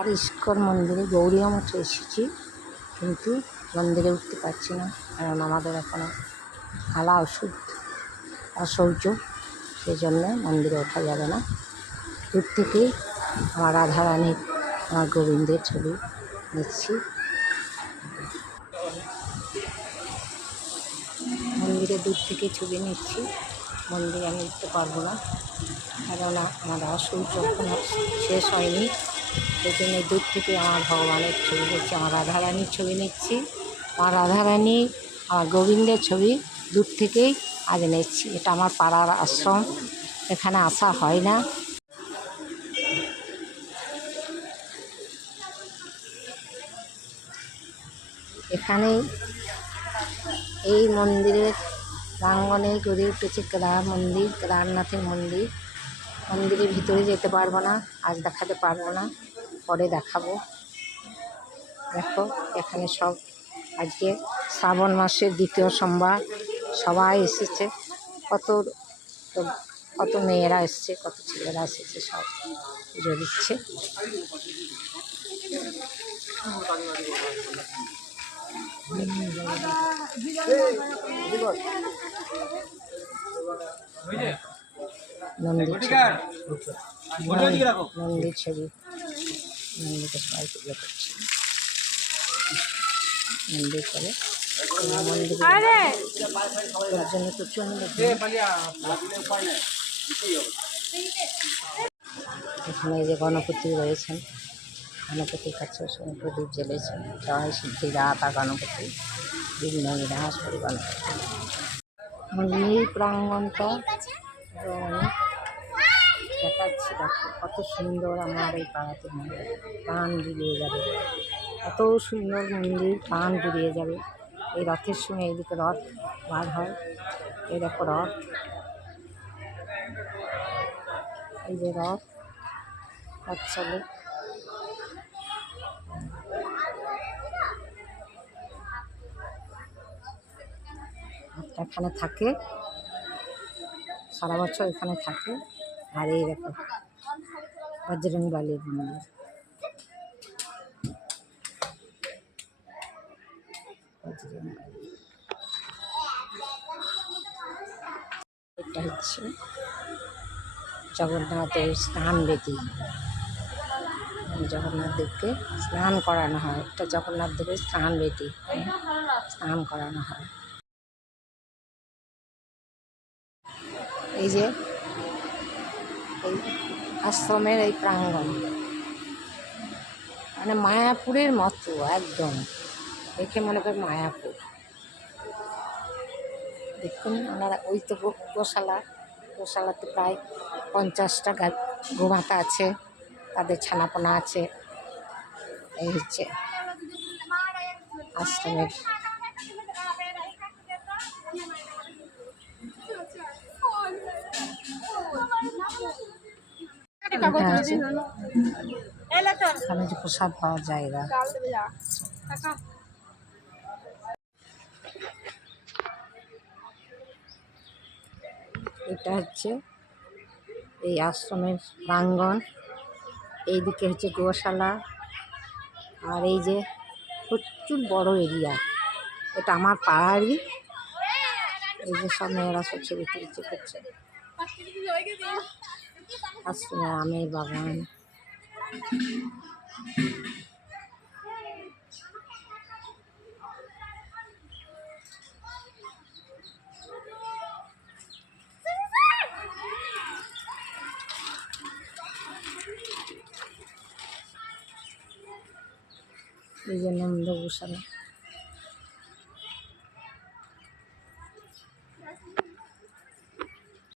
আর ISKCON মন্দিরে গৌরীয় মঠে এসেছি, কিন্তু মন্দিরে উঠতে পারছি না। কারণ আমাদের এখনও খালা ওষুধ অশৌচ সেই জন্যে মন্দিরে ওঠা যাবে না। দূর থেকেই আমার রাধারানীর আমার গোবিন্দের ছবি নিচ্ছি মন্দিরে দূর থেকে ছবি নিচ্ছি। মন্দিরে আমি উঠতে পারব না। কেননা আমার এখনও শেষ হয়নি। সেই জন্য দূর থেকে আমার ভগবানের ছবি নিচ্ছি আমার রাধারানীর ছবি নিচ্ছি। আমার রাধারানী, আমার গোবিন্দের ছবি দূর থেকেই আজ নিচ্ছি। এটা আমার পাড়ার আশ্রম, এখানে আসা হয় না। এখানেই এই মন্দিরের প্রাঙ্গণে গড়ে উঠেছে কেদার মন্দির, কেদারনাথের মন্দির। মন্দিরের ভিতরে যেতে পারব না, আজ দেখাতে পারব না, পরে দেখাবো। দেখো, এখানে সব আজকে শ্রাবণ মাসের দ্বিতীয় সোমবার, সবাই এসেছে। কত কত মেয়েরা এসছে, কত ছেলেরা এসেছে, সব পুজো দিচ্ছে। মন্দির ছবি। মন্দির ছবি মন্দিরকে সবাই পুজো করছে মন্দির করে মন্দির জন্য প্রচণ্ড এখানে যে গণপতি রয়েছেন। গণপতির কাছে প্রদীপ জ্বেলেছেন জয় সিদ্ধি দাতা গণপতি। বিঘ্ন বিনাশ করি গণপতি মন্দির প্রাঙ্গণটা অনেক দেখাচ্ছি, দেখো, কত সুন্দর আমার এই পাড়াতে মন্দির প্রাণ জুড়িয়ে যাবে। এত সুন্দর মন্দির প্রাণ জুড়িয়ে যাবে। এই রথের সময় এইদিকে রথ বার হয়। এই দেখো রথ। এই যে রথ রথ চলে। এখানে থাকে, সারা বছর এখানে থাকে। আর এই দেখো, বজরং বালির মন্দির। এটা হচ্ছে জগন্নাথের স্নান বেদি। জগন্নাথ দেবকে স্নান করানো হয়। এটা জগন্নাথ দেবের স্নান বেদি। স্নান করানো হয়। এই যে এই আশ্রমের এই প্রাঙ্গণ। মানে মায়াপুরের মতো, একদম। দেখে মনে করে মায়াপুর। দেখুন, ওনারা ওই তো গোশালা গোশালাতে প্রায় পঞ্চাশটা গোমাতা আছে, তাদের ছানাপোনা আছে। এই হচ্ছে আশ্রমের এখানে যে প্রসাদ পাওয়ার জায়গা এটা হচ্ছে এই আশ্রমের প্রাঙ্গণ। এইদিকে হচ্ছে গোশালা। আর এই যে প্রচুর বড় এরিয়া। এটা আমার পাড়ারই। এই যে সব মেয়েরা সব ছবি তুলছে করছে। আশ্রমে আমের বাগান এই যে নন্দ গোশালা